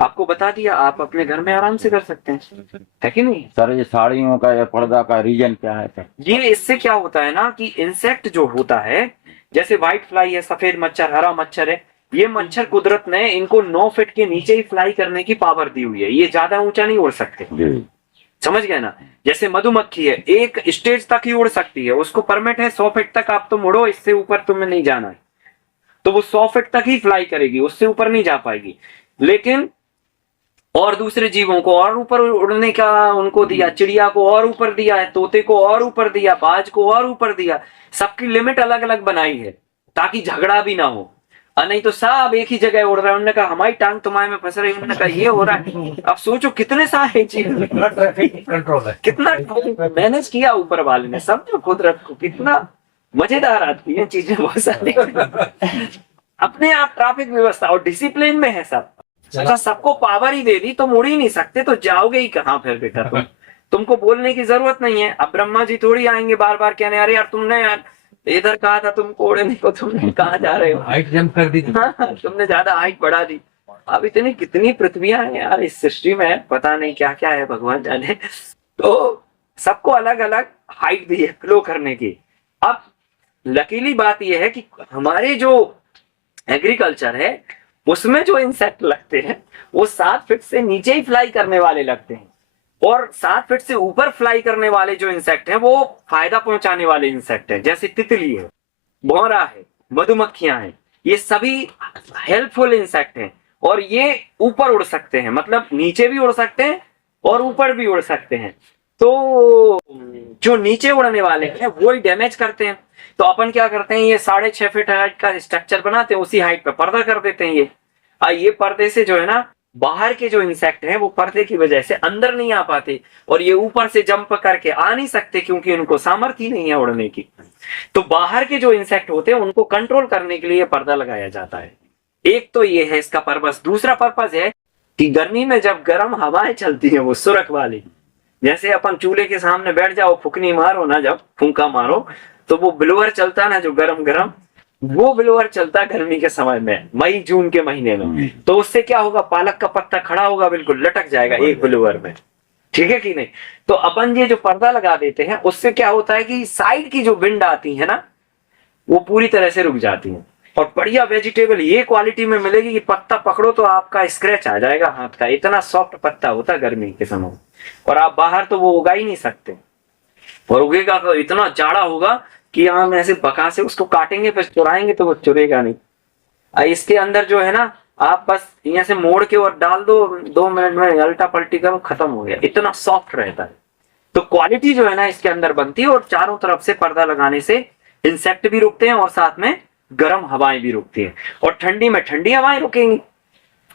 आपको बता दिया, आप अपने घर में आराम से कर सकते हैं, है कि नहीं। सर ये साड़ियों का या पर्दा का रीजन क्या है सर? ये इससे क्या होता है ना कि इंसेक्ट जो होता है, जैसे व्हाइट फ्लाई है, सफेद मच्छर, हरा मच्छर है, ये मच्छर कुदरत ने इनको 9 फीट के नीचे ही फ्लाई करने की पावर दी हुई है, ये ज्यादा ऊंचा नहीं उड़ सकते। समझ गए ना। जैसे मधुमक्खी है, एक स्टेज तक ही उड़ सकती है, उसको परमिट है 100 फीट तक आप तुम उड़ो, इससे ऊपर तुम्हें नहीं जाना है, तो वो 100 फीट तक ही फ्लाई करेगी, उससे ऊपर नहीं जा पाएगी। लेकिन और दूसरे जीवों को और ऊपर उड़ने का उनको दिया, चिड़िया को और ऊपर दिया है, तोते को और ऊपर दिया, बाज को और ऊपर दिया, सबकी लिमिट अलग अलग बनाई है ताकि झगड़ा भी ना हो। नहीं तो सब एक ही जगह उड़ रहा है, उन्होंने कहा हमारी टांग तुम्हारे में फंस रही, उन्होंने कहा ये हो रहा है। अब सोचो कितने सारे चीज, ट्रैफिक कंट्रोल है, कितना मैनेज किया ऊपर वाले ने, समझो कुदरत को कितना मजेदार आती है चीजें बहुत सारी। अपने आप ट्रैफिक व्यवस्था और डिसिप्लिन में है सब। अच्छा सबको पावर ही दे दी, तुम उड़ ही नहीं सकते तो जाओगे ही कहाँ फिर बेटा तुमको बोलने की जरूरत नहीं है। अब ब्रह्मा जी थोड़ी आएंगे बार बार कहने, अरे यार तुमने यार इधर कहा था तुमको उड़ने को, तुमने कहाँ जा रहे हो, हाइट जंप कर दी थी। हाँ, तुमने ज्यादा हाइट बढ़ा दी। अब इतनी कितनी पृथ्वियां हैं यार इस सृष्टि में, पता नहीं क्या क्या है भगवान जाने। तो सबको अलग अलग हाइट दी है फ्लो करने की। अब लकीली बात यह है कि हमारे जो एग्रीकल्चर है उसमें जो इंसेक्ट लगते हैं वो 7 फीट से नीचे ही फ्लाई करने वाले लगते हैं, और 7 फीट से ऊपर फ्लाई करने वाले जो इंसेक्ट हैं वो फायदा पहुंचाने वाले इंसेक्ट हैं, जैसे तितली है, भौरा है, मधुमक्खियां हैं, ये सभी हेल्पफुल इंसेक्ट हैं। और ये ऊपर उड़ सकते हैं, मतलब नीचे भी उड़ सकते हैं और ऊपर भी उड़ सकते हैं। तो जो नीचे उड़ने वाले हैं वो ही डैमेज करते हैं। तो अपन क्या करते हैं, ये 6.5 फीट हाइट का स्ट्रक्चर बनाते हैं, उसी हाइट पे पर्दा कर देते हैं। ये पर्दे से जो है ना बाहर के जो इंसेक्ट हैं वो पर्दे की वजह से अंदर नहीं आ पाते, और ये ऊपर से जंप करके आ नहीं सकते क्योंकि उनको सामर्थ्य नहीं है उड़ने की। तो बाहर के जो इंसेक्ट होते हैं उनको कंट्रोल करने के लिए पर्दा लगाया जाता है। एक तो ये है इसका पर्पस। दूसरा पर्पस है कि गर्मी में जब गर्म हवाएं चलती हैं वो सुरख वाली, जैसे अपन चूल्हे के सामने बैठ जाओ, फुकनी मारो ना, जब फूंका मारो तो वो ब्लोअर चलता है ना जो गरम गरम, वो ब्लोअर चलता है गर्मी के समय में, मई जून के महीने में। तो उससे क्या होगा, पालक का पत्ता खड़ा होगा बिल्कुल लटक जाएगा एक ब्लोअर में, ठीक है कि नहीं। तो अपन ये जो पर्दा लगा देते हैं उससे क्या होता है कि साइड की जो विंड आती है ना वो पूरी तरह से रुक जाती है, और बढ़िया वेजिटेबल ये क्वालिटी में मिलेगी कि पत्ता पकड़ो तो आपका स्क्रैच आ जाएगा हाथ का, इतना सॉफ्ट पत्ता होता है गर्मी के समय। और आप बाहर तो वो उगा ही नहीं सकते, और उगेगा तो इतना जाड़ा होगा कि हम ऐसे बका से उसको काटेंगे फिर चुराएंगे तो वो चुरेगा नहीं। इसके अंदर जो है ना आप बस यहाँ से मोड़ के और डाल दो, 2 मिनट में उल्टा पलटी करो, खत्म हो गया, इतना सॉफ्ट रहता है। तो क्वालिटी जो है ना इसके अंदर बनती है, और चारों तरफ से पर्दा लगाने से इंसेक्ट भी रुकते हैं और साथ में गर्म हवाएं भी रुकती हैं, और ठंडी में ठंडी हवाएं रुकेंगी,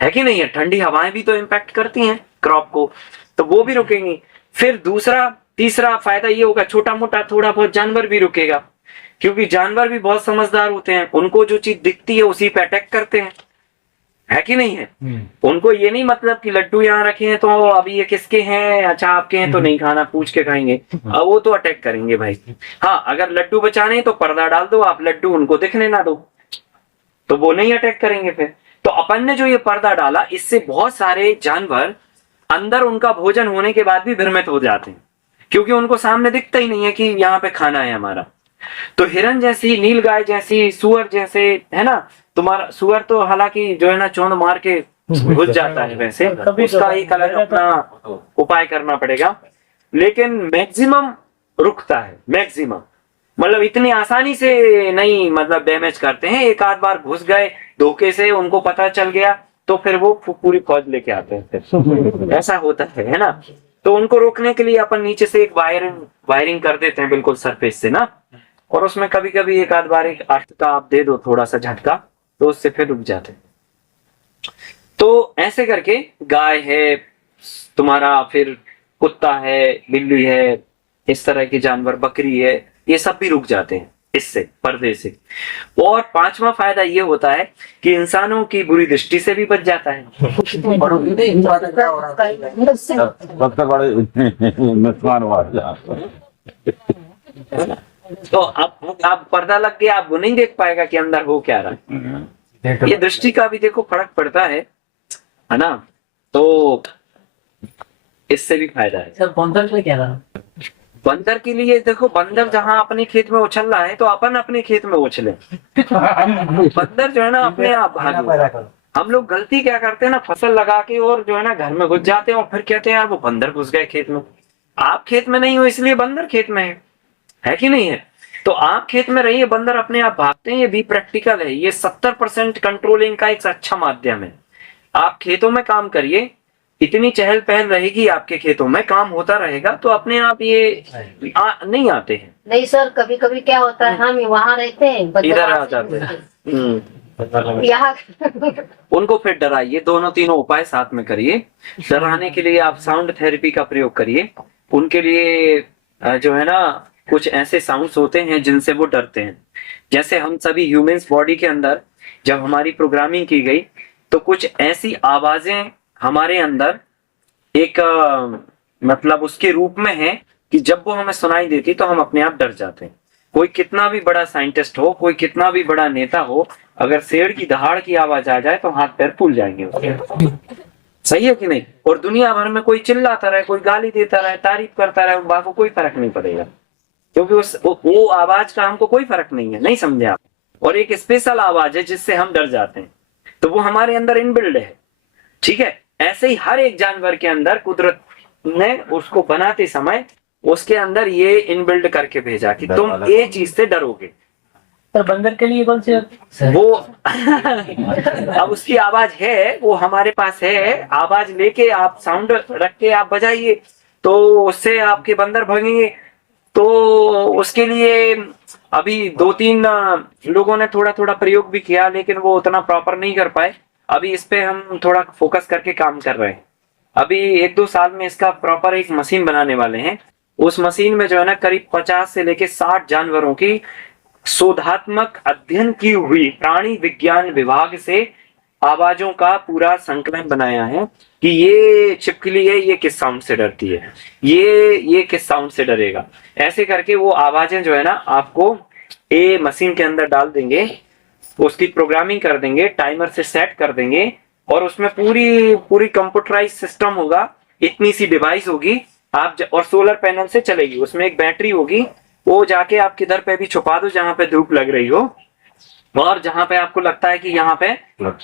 है कि नहीं है। ठंडी हवाएं भी तो इम्पैक्ट करती हैं क्रॉप को, तो वो भी रुकेंगी। फिर दूसरा तीसरा फायदा ये होगा, छोटा मोटा थोड़ा बहुत जानवर भी रुकेगा, क्योंकि जानवर भी बहुत समझदार होते हैं, उनको जो चीज दिखती है उसी पे अटैक करते हैं, है कि नहीं है। उनको ये नहीं मतलब कि लड्डू यहाँ रखे हैं तो अभी ये किसके हैं, अच्छा आपके हैं तो नहीं खाना, पूछ के खाएंगे, अब वो तो अटैक करेंगे भाई। हाँ अगर लड्डू बचाने तो पर्दा डाल दो आप, लड्डू उनको दिखने ना दो, तो वो नहीं अटैक करेंगे फिर। तो अपन ने जो ये पर्दा डाला इससे बहुत सारे जानवर अंदर उनका भोजन होने के बाद भी भ्रमित हो जाते हैं, क्योंकि उनको सामने दिखता ही नहीं है कि यहाँ पे खाना है हमारा। तो हिरन जैसी, नीलगाय जैसी, सुअर जैसे, है ना, तुम्हारा सुअर तो हालांकि जो है ना चौंध मार के घुस जाता है, वैसे उसका एक अलग अपना उपाय करना पड़ेगा, लेकिन मैक्सिमम रुकता है, मैक्सिमम मतलब इतनी आसानी से नहीं, मतलब डैमेज करते हैं। एक आध बार घुस गए धोखे से, उनको पता चल गया तो फिर वो पूरी फौज लेके आते हैं फिर ऐसा होता है ना। तो उनको रोकने के लिए अपन नीचे से एक वायरिंग कर देते हैं बिल्कुल सरफेस से ना, और उसमें कभी कभी एक आध बार एक अर्थ का आप दे दो थोड़ा सा झटका, तो उससे फिर रुक जाते हैं। तो ऐसे करके गाय है तुम्हारा, फिर कुत्ता है, बिल्ली है, इस तरह के जानवर, बकरी है, ये सब भी रुक जाते हैं इससे, पर्दे से। और पांचवा फायदा ये होता है कि इंसानों की बुरी दृष्टि से भी बच जाता है। सबसे बड़े नुकसान हुआ। तो अब आप पर्दा लग गया, आप वो नहीं देख पाएगा कि अंदर हो क्या रहा है। ये दृष्टि का भी देखो फर्क पड़ता है ना। तो इससे भी फायदा है। सर बंदर में क्या रहा? बंदर के लिए देखो, बंदर जहाँ अपने खेत में उछल रहा है तो अपन अपने खेत में उछले। बंदर जो है ना अपने आप भागे। हम लोग गलती क्या करते हैं ना, फसल लगा के और जो है ना घर में घुस जाते हैं और फिर कहते हैं यार वो बंदर घुस गए खेत में। आप खेत में नहीं हो इसलिए बंदर खेत में है कि नहीं है? तो आप खेत में रहिए, बंदर अपने आप भागते हैं। ये भी प्रैक्टिकल है। ये 70% कंट्रोलिंग का एक अच्छा माध्यम है। आप खेतों में काम करिए, इतनी चहल पहल रहेगी आपके खेतों में, काम होता रहेगा तो अपने आप ये नहीं आते हैं। नहीं सर, कभी कभी क्या होता है, हम वहाँ रहते हैं, इधर आ जाते हैं। यहाँ उनको फिर डराइए, दोनों तीनों उपाय साथ में करिए। डराने के लिए आप साउंड थेरेपी का प्रयोग करिए। उनके लिए जो है ना कुछ ऐसे साउंड्स होते हैं जिनसे वो डरते हैं। जैसे हम सभी ह्यूमंस बॉडी के अंदर जब हमारी प्रोग्रामिंग की गई तो कुछ ऐसी आवाजें हमारे अंदर एक मतलब उसके रूप में है कि जब वो हमें सुनाई देती तो हम अपने आप डर जाते हैं। कोई कितना भी बड़ा साइंटिस्ट हो, कोई कितना भी बड़ा नेता हो, अगर शेर की दहाड़ की आवाज आ जाए तो हाथ पैर फूल जाएंगे उसके। सही है कि नहीं? और दुनिया भर में कोई चिल्लाता रहे, कोई गाली देता रहे, तारीफ करता रहे, उस बात को कोई फर्क नहीं पड़ेगा, क्योंकि वो आवाज का हमको कोई फर्क नहीं है। नहीं समझे आप? और एक स्पेशल आवाज है जिससे हम डर जाते हैं, तो वो हमारे अंदर इनबिल्ड है। ठीक है, ऐसे ही हर एक जानवर के अंदर कुदरत ने उसको बनाते समय उसके अंदर ये इनबिल्ड करके भेजा कि तुम ये चीज से डरोगे। सर बंदर के लिए कौन सी वो अब उसकी आवाज है, वो हमारे पास है। आवाज लेके आप साउंड रख के आप बजाइए तो उससे आपके बंदर भागेंगे। तो उसके लिए अभी 2-3 लोगों ने थोड़ा थोड़ा प्रयोग भी किया, लेकिन वो उतना प्रॉपर नहीं कर पाए। अभी इस पे हम थोड़ा फोकस करके काम कर रहे हैं। अभी 1-2 साल में इसका प्रॉपर एक मशीन बनाने वाले हैं। उस मशीन में जो है ना करीब 50 से लेके 60 जानवरों की शोधात्मक अध्ययन की हुई प्राणी विज्ञान विभाग से आवाजों का पूरा संकलन बनाया है कि ये छिपकली है, ये किस साउंड से डरती है, ये किस साउंड से डरेगा। ऐसे करके वो आवाजें जो है ना आपको ए मशीन के अंदर डाल देंगे, उसकी प्रोग्रामिंग कर देंगे, टाइमर से सेट कर देंगे और उसमें पूरी कंप्यूटराइज सिस्टम होगा। इतनी सी डिवाइस होगी आप और सोलर पैनल से चलेगी। उसमें एक बैटरी होगी, वो जाके आप किधर पे भी छुपा दो जहां पे धूप लग रही हो, और जहां पे आपको लगता है कि यहाँ पे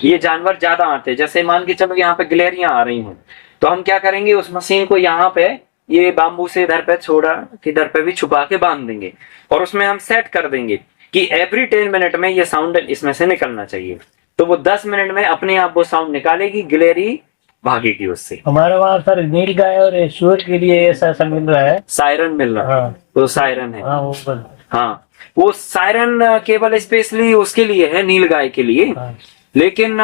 ये जानवर ज्यादा आते हैं, जैसे मान के चलो यहाँ पे गिलहरियां आ रही हैं, तो हम क्या करेंगे, उस मशीन को यहाँ पे ये बाम्बू से इधर पे छोड़ा किधर पे भी छुपा के बांध देंगे और उसमें हम सेट कर देंगे कि एवरी 10 मिनट में ये साउंड इसमें से निकलना चाहिए। तो वो 10 मिनट में अपने आप वो साउंड निकालेगी, गिलहरी भागेगी उससे। हमारे वहाँ सर नील गाय और सुअर के लिए ऐसा मिल रहा है, सायरन मिल रहा है। हाँ। तो सायरन है। हाँ वो सायरन केवल स्पेशली उसके लिए है, नील गाय के लिए। हाँ। लेकिन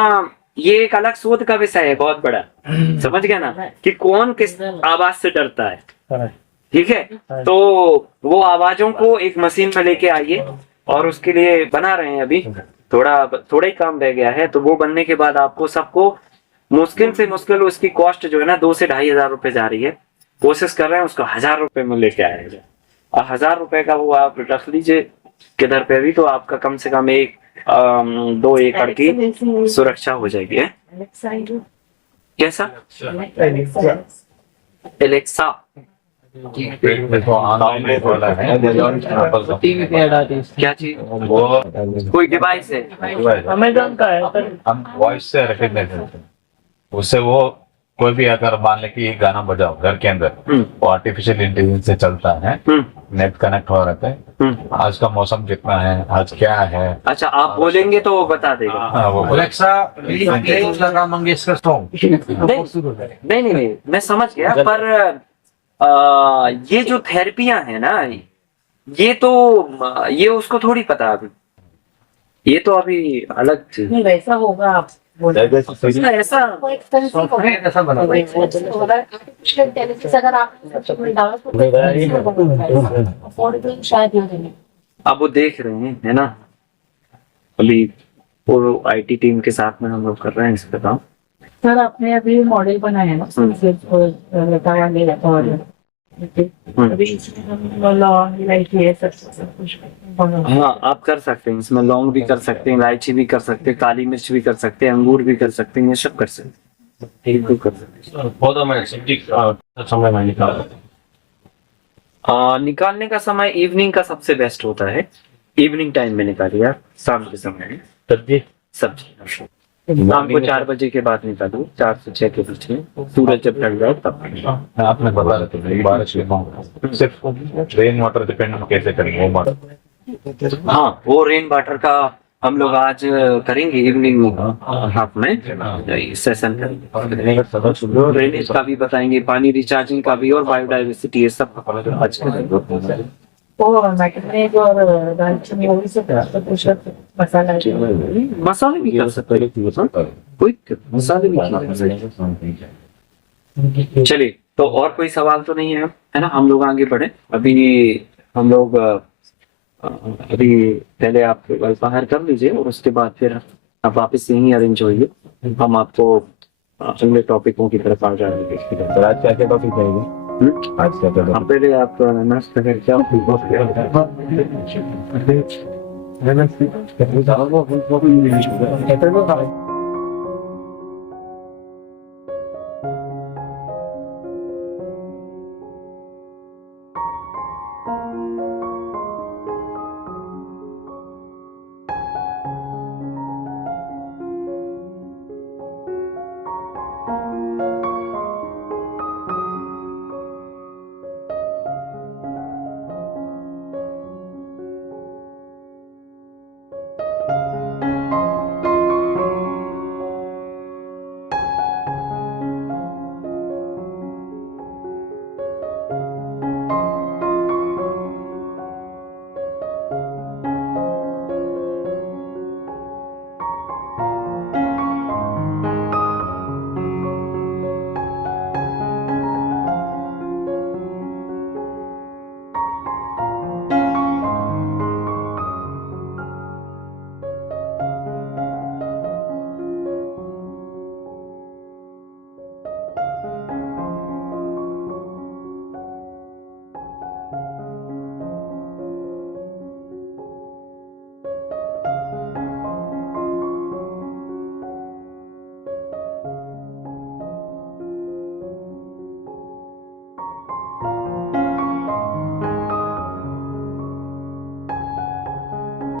ये एक अलग शोध का विषय है, बहुत बड़ा। समझ गए ना कि कौन किस आवाज से डरता है। हाँ। ठीक है, तो वो आवाजों को एक मशीन में लेके आइए और उसके लिए बना रहे हैं। अभी थोड़ा ही काम रह गया है। तो वो बनने के बाद आपको सबको मुश्किल से मुश्किल उसकी कॉस्ट जो है ना 2 से 2,500 रुपए जा रही है। कोशिश कर रहे हैं उसको 1,000 रुपए में लेके आएगा। और 1,000 रुपए का वो आप रख लीजिए किधर पे भी, तो आपका कम से कम 1-2 एकड़ की सुरक्षा हो जाएगी है? कैसा एलेक्सा? टीवी पे ऐड आती है। क्या चीज? कोई डिवाइस है? अमेजोन का है सर। हम वॉइस से रिकॉग्नाइज करते हैं, उससे वो कोई भी अगर मान ले कि ये गाना बजाओ घर के अंदर, वो आर्टिफिशियल इंटेलिजेंस से चलता है, नेट कनेक्ट हो रहता है, आज का मौसम कितना है, आज क्या है। अच्छा, आप बोलेंगे तो वो बता देगा। हाँ, वो बोले। Alexa, release Lata Mangeshkar song। नहीं, मैं समझ गया। पर ये जो थेरेपियां है ना, ये उसको थोड़ी पता अभी। ये तो अभी अलग चीज। नहीं वैसा होगा। आप ऐसा सॉफ्टवेयर ऐसा बना हुआ है। अगर आप शायद हो जाएंगे। अब वो देख रहे हैं, है ना। अभी वो आईटी टीम के साथ में हम लोग कर रहे हैं इस पे काम। सर आपने अभी मॉडल बनाया ना, हाँ, आप कर सकते हैं इसमें। लौंग भी कर सकते हैं, इलायची भी कर सकते हैं, काली मिर्च भी कर सकते हैं, अंगूर भी कर सकते हैं, ये सब कर सकते हैं। बिल्कुल कर सकते हैं। पौधा में समय में निकाल निकालने का समय इवनिंग का सबसे बेस्ट होता है। इवनिंग टाइम में निकालिए आप, शाम के समय में सब्जी सब्जी शाम को 4 बजे के बाद निकालिए, 4 से 6 के बीच में सूरज जब ढल जाए तब। आपने बता रहे थे बारिश के मौसम सिर्फ रेन वाटर डिपेंड कैसे करेंगे वो मत हाँ, वो रेन वाटर का हम लोग आज करेंगे इवनिंग हाफ में सेशन करेंगे। ड्रेनेज का भी बताएंगे, पानी रिचार्जिंग का भी, और बायोडाइवर्सिटी, ये सब आज करेंगे। और मैटरनेज और दालचीनी वो भी सब कुछ मसाला मसाले भी कर सकते हैं, कोई मसाले भी कर सकते हैं। चलिए, तो और कोई सवाल तो नहीं है ना? हम लोग आगे बढ़े। अभी हम लोग अभी पहले आप अल्पाहार कर लीजिए और उसके बाद फिर आप वापस यहीं अरेंज होइए, हम आपको अगले टॉपिकों की तरफ आ जाएंगे। आज क्या क्या टॉपिक रहेगी? आज क्या क्या हम पहले आप नाश्ता करके टॉपिक